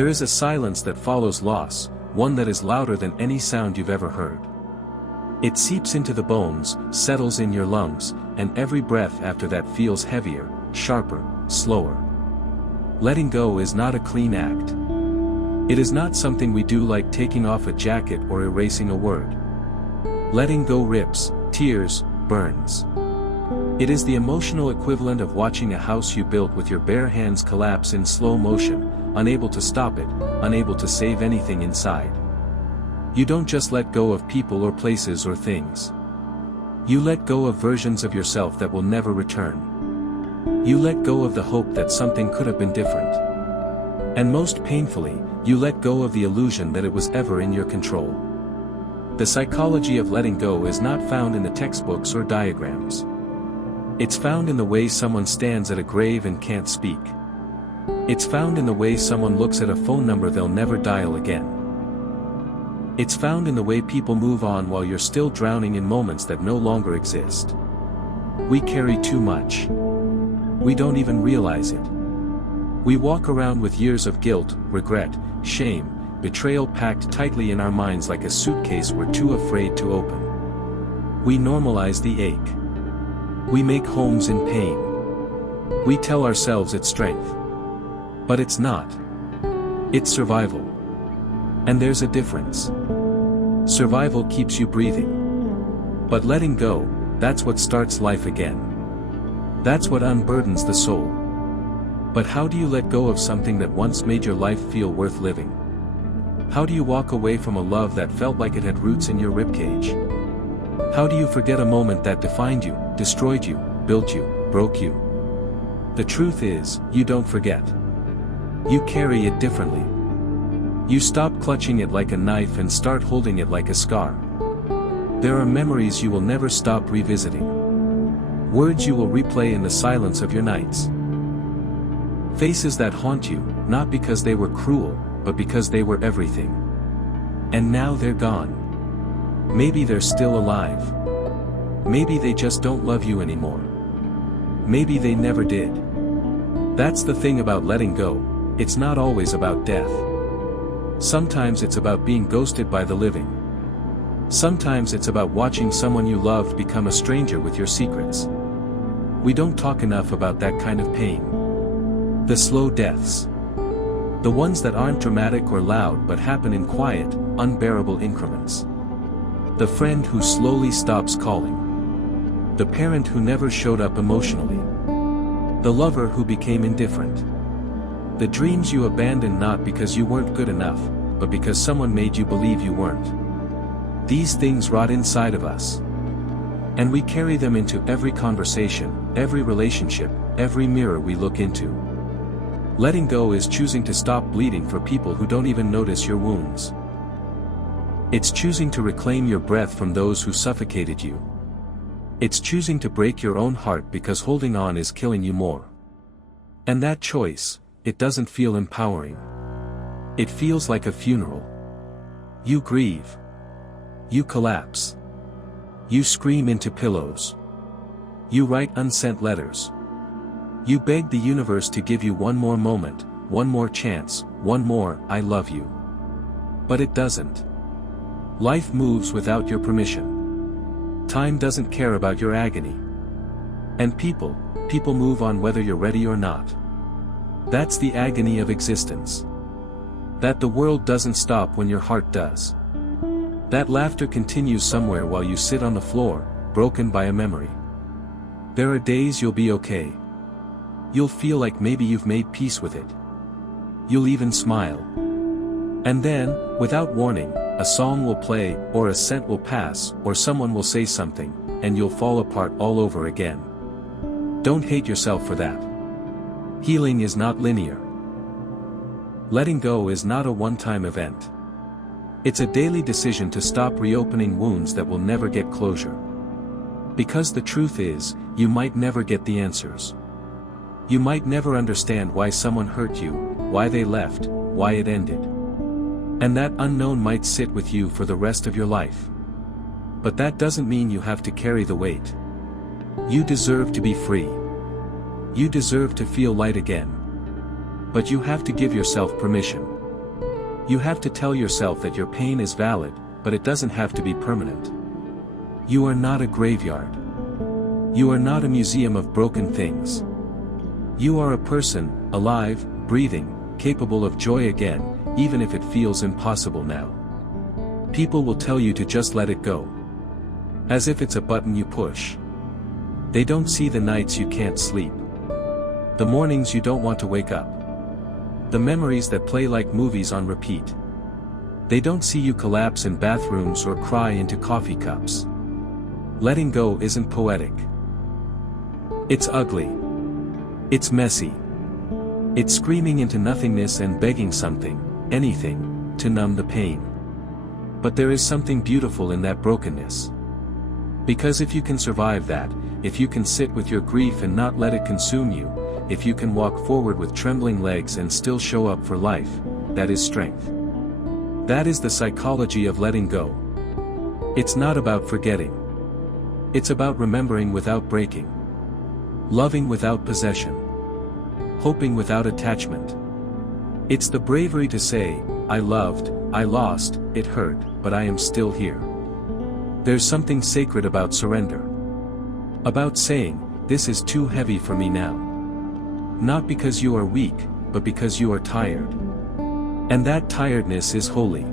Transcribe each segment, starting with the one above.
There is a silence that follows loss, one that is louder than any sound you've ever heard. It seeps into the bones, settles in your lungs, and every breath after that feels heavier, sharper, slower. Letting go is not a clean act. It is not something we do like taking off a jacket or erasing a word. Letting go rips, tears, burns. It is the emotional equivalent of watching a house you built with your bare hands collapse in slow motion, unable to stop it, unable to save anything inside. You don't just let go of people or places or things. You let go of versions of yourself that will never return. You let go of the hope that something could have been different. And most painfully, you let go of the illusion that it was ever in your control. The psychology of letting go is not found in the textbooks or diagrams. It's found in the way someone stands at a grave and can't speak. It's found in the way someone looks at a phone number they'll never dial again. It's found in the way people move on while you're still drowning in moments that no longer exist. We carry too much. We don't even realize it. We walk around with years of guilt, regret, shame, betrayal packed tightly in our minds like a suitcase we're too afraid to open. We normalize the ache. We make homes in pain. We tell ourselves it's strength. But it's not. It's survival. And there's a difference. Survival keeps you breathing. But letting go, that's what starts life again. That's what unburdens the soul. But how do you let go of something that once made your life feel worth living? How do you walk away from a love that felt like it had roots in your ribcage? How do you forget a moment that defined you, destroyed you, built you, broke you? The truth is, you don't forget. You carry it differently. You stop clutching it like a knife and start holding it like a scar. There are memories you will never stop revisiting. Words you will replay in the silence of your nights. Faces that haunt you, not because they were cruel, but because they were everything. And now they're gone. Maybe they're still alive. Maybe they just don't love you anymore. Maybe they never did. That's the thing about letting go, it's not always about death. Sometimes it's about being ghosted by the living. Sometimes it's about watching someone you loved become a stranger with your secrets. We don't talk enough about that kind of pain. The slow deaths. The ones that aren't dramatic or loud but happen in quiet, unbearable increments. The friend who slowly stops calling. The parent who never showed up emotionally. The lover who became indifferent. The dreams you abandoned not because you weren't good enough, but because someone made you believe you weren't. These things rot inside of us. And we carry them into every conversation, every relationship, every mirror we look into. Letting go is choosing to stop bleeding for people who don't even notice your wounds. It's choosing to reclaim your breath from those who suffocated you. It's choosing to break your own heart because holding on is killing you more. And that choice, it doesn't feel empowering. It feels like a funeral. You grieve. You collapse. You scream into pillows. You write unsent letters. You beg the universe to give you one more moment, one more chance, one more "I love you." But it doesn't. Life moves without your permission. Time doesn't care about your agony. And people move on whether you're ready or not. That's the agony of existence. That the world doesn't stop when your heart does. That laughter continues somewhere while you sit on the floor, broken by a memory. There are days you'll be okay. You'll feel like maybe you've made peace with it. You'll even smile. And then, without warning, a song will play, or a scent will pass, or someone will say something, and you'll fall apart all over again. Don't hate yourself for that. Healing is not linear. Letting go is not a one-time event. It's a daily decision to stop reopening wounds that will never get closure. Because the truth is, you might never get the answers. You might never understand why someone hurt you, why they left, why it ended. And that unknown might sit with you for the rest of your life. But that doesn't mean you have to carry the weight. You deserve to be free. You deserve to feel light again. But you have to give yourself permission. You have to tell yourself that your pain is valid, but it doesn't have to be permanent. You are not a graveyard. You are not a museum of broken things. You are a person, alive, breathing, capable of joy again, even if it feels impossible now. People will tell you to just let it go. As if it's a button you push. They don't see the nights you can't sleep. The mornings you don't want to wake up. The memories that play like movies on repeat. They don't see you collapse in bathrooms or cry into coffee cups. Letting go isn't poetic. It's ugly. It's messy. It's screaming into nothingness and begging something, anything, to numb the pain. But there is something beautiful in that brokenness. Because if you can survive that, if you can sit with your grief and not let it consume you, if you can walk forward with trembling legs and still show up for life, that is strength. That is the psychology of letting go. It's not about forgetting. It's about remembering without breaking. Loving without possession. Hoping without attachment. It's the bravery to say, I loved, I lost, it hurt, but I am still here. There's something sacred about surrender. About saying, this is too heavy for me now. Not because you are weak, but because you are tired. And that tiredness is holy.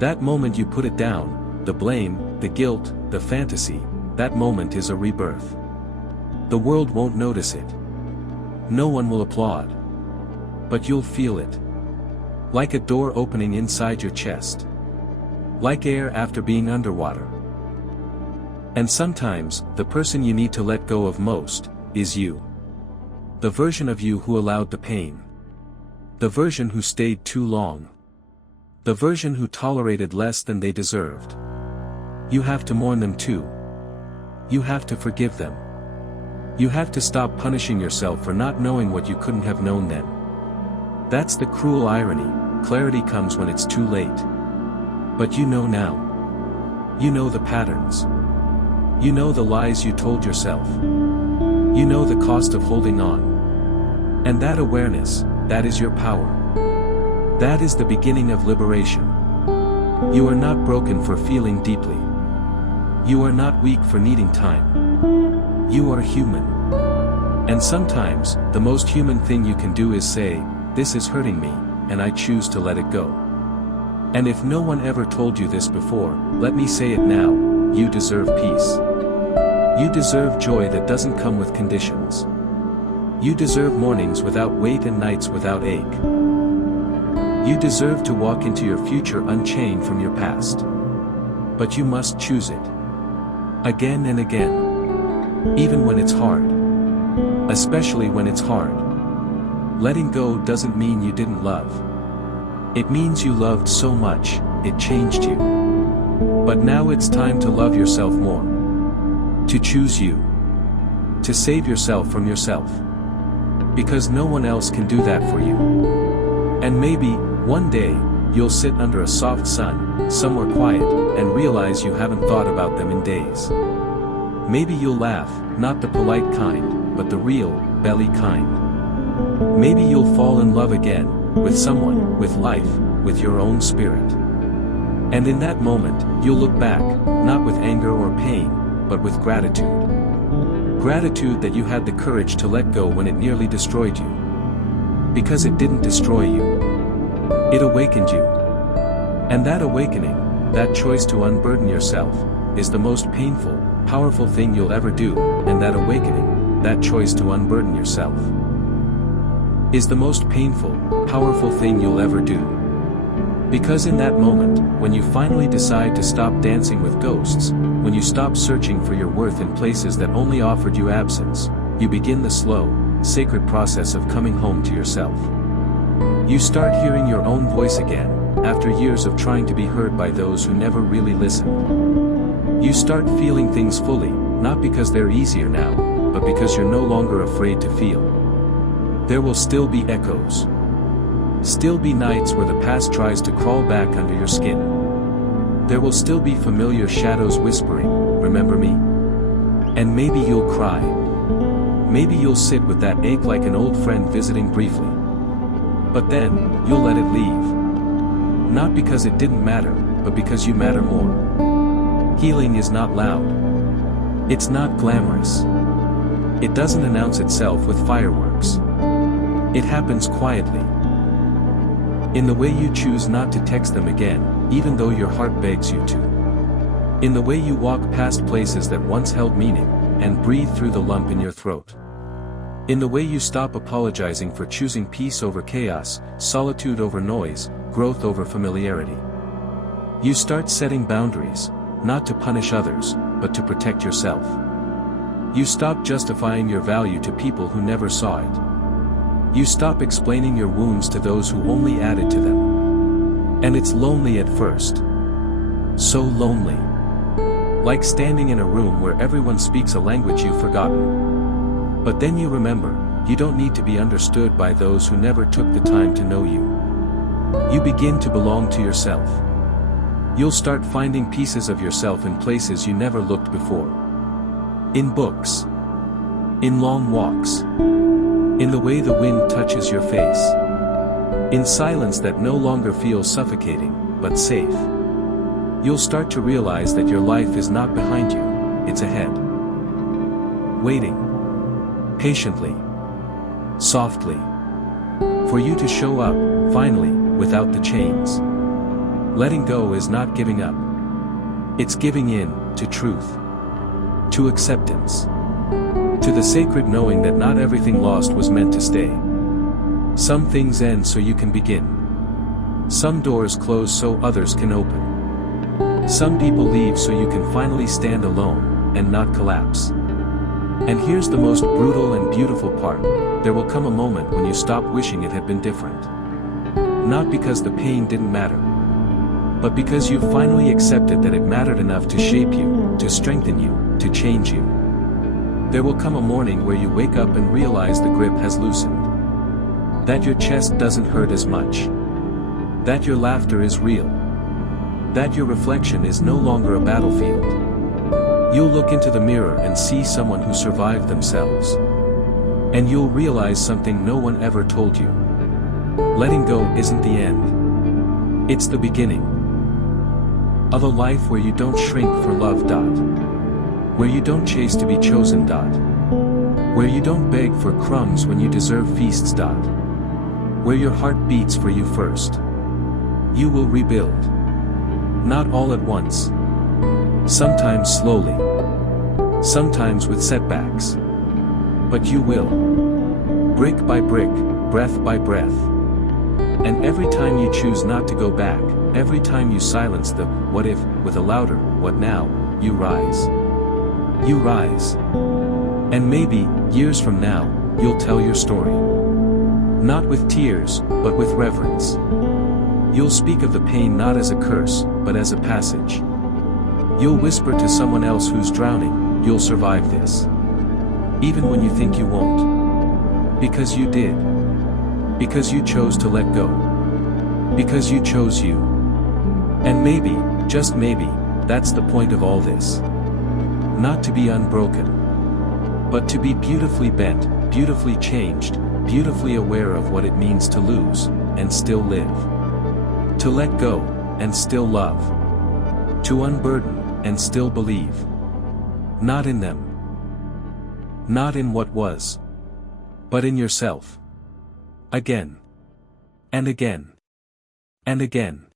That moment you put it down, the blame, the guilt, the fantasy, that moment is a rebirth. The world won't notice it. No one will applaud. But you'll feel it. Like a door opening inside your chest. Like air after being underwater. And sometimes, the person you need to let go of most, is you. The version of you who allowed the pain. The version who stayed too long. The version who tolerated less than they deserved. You have to mourn them too. You have to forgive them. You have to stop punishing yourself for not knowing what you couldn't have known then. That's the cruel irony, clarity comes when it's too late. But you know now. You know the patterns. You know the lies you told yourself. You know the cost of holding on. And that awareness, that is your power. That is the beginning of liberation. You are not broken for feeling deeply. You are not weak for needing time. You are human. And sometimes, the most human thing you can do is say, this is hurting me, and I choose to let it go. And if no one ever told you this before, let me say it now, you deserve peace. You deserve joy that doesn't come with conditions. You deserve mornings without weight and nights without ache. You deserve to walk into your future unchained from your past. But you must choose it. Again and again. Even when it's hard. Especially when it's hard. Letting go doesn't mean you didn't love. It means you loved so much, it changed you. But now it's time to love yourself more. To choose you. To save yourself from yourself. Because no one else can do that for you. And maybe, one day, you'll sit under a soft sun, somewhere quiet, and realize you haven't thought about them in days. Maybe you'll laugh, not the polite kind, but the real, belly kind. Maybe you'll fall in love again, with someone, with life, with your own spirit. And in that moment, you'll look back, not with anger or pain, but with gratitude. Gratitude that you had the courage to let go when it nearly destroyed you. Because it didn't destroy you. It awakened you. And that awakening, that choice to unburden yourself, is the most painful, powerful thing you'll ever do, and that awakening, that choice to unburden yourself, is the most painful, powerful thing you'll ever do. Because in that moment, when you finally decide to stop dancing with ghosts, when you stop searching for your worth in places that only offered you absence, you begin the slow, sacred process of coming home to yourself. You start hearing your own voice again, after years of trying to be heard by those who never really listened. You start feeling things fully, not because they're easier now, but because you're no longer afraid to feel. There will still be echoes. Still be nights where the past tries to crawl back under your skin. There will still be familiar shadows whispering, remember me? And maybe you'll cry. Maybe you'll sit with that ache like an old friend visiting briefly. But then, you'll let it leave. Not because it didn't matter, but because you matter more. Healing is not loud. It's not glamorous. It doesn't announce itself with fireworks. It happens quietly. In the way you choose not to text them again, even though your heart begs you to. In the way you walk past places that once held meaning, and breathe through the lump in your throat. In the way you stop apologizing for choosing peace over chaos, solitude over noise, growth over familiarity. You start setting boundaries, not to punish others, but to protect yourself. You stop justifying your value to people who never saw it. You stop explaining your wounds to those who only added to them. And it's lonely at first. So lonely. Like standing in a room where everyone speaks a language you've forgotten. But then you remember, you don't need to be understood by those who never took the time to know you. You begin to belong to yourself. You'll start finding pieces of yourself in places you never looked before. In books. In long walks. In the way the wind touches your face. In silence that no longer feels suffocating, but safe. You'll start to realize that your life is not behind you, it's ahead. Waiting. Patiently. Softly. For you to show up, finally, without the chains. Letting go is not giving up. It's giving in, to truth. To acceptance. To the sacred knowing that not everything lost was meant to stay. Some things end so you can begin. Some doors close so others can open. Some people leave so you can finally stand alone, and not collapse. And here's the most brutal and beautiful part, there will come a moment when you stop wishing it had been different. Not because the pain didn't matter, but because you finally accepted that it mattered enough to shape you, to strengthen you, to change you. There will come a morning where you wake up and realize the grip has loosened. That your chest doesn't hurt as much. That your laughter is real. That your reflection is no longer a battlefield. You'll look into the mirror and see someone who survived themselves. And you'll realize something no one ever told you. Letting go isn't the end. It's the beginning. Of a life where you don't shrink for love. Where you don't chase to be chosen. Where you don't beg for crumbs when you deserve feasts. Where your heart beats for you first. You will rebuild. Not all at once. Sometimes slowly. Sometimes with setbacks. But you will. Brick by brick, breath by breath. And every time you choose not to go back, every time you silence the what if with a louder what now, you rise. You rise. And maybe, years from now, you'll tell your story. Not with tears, but with reverence. You'll speak of the pain not as a curse, but as a passage. You'll whisper to someone else who's drowning, you'll survive this. Even when you think you won't. Because you did. Because you chose to let go. Because you chose you. And maybe, just maybe, that's the point of all this. Not to be unbroken. But to be beautifully bent, beautifully changed, beautifully aware of what it means to lose, and still live. To let go, and still love. To unburden, and still believe. Not in them. Not in what was. But in yourself. Again. And again. And again.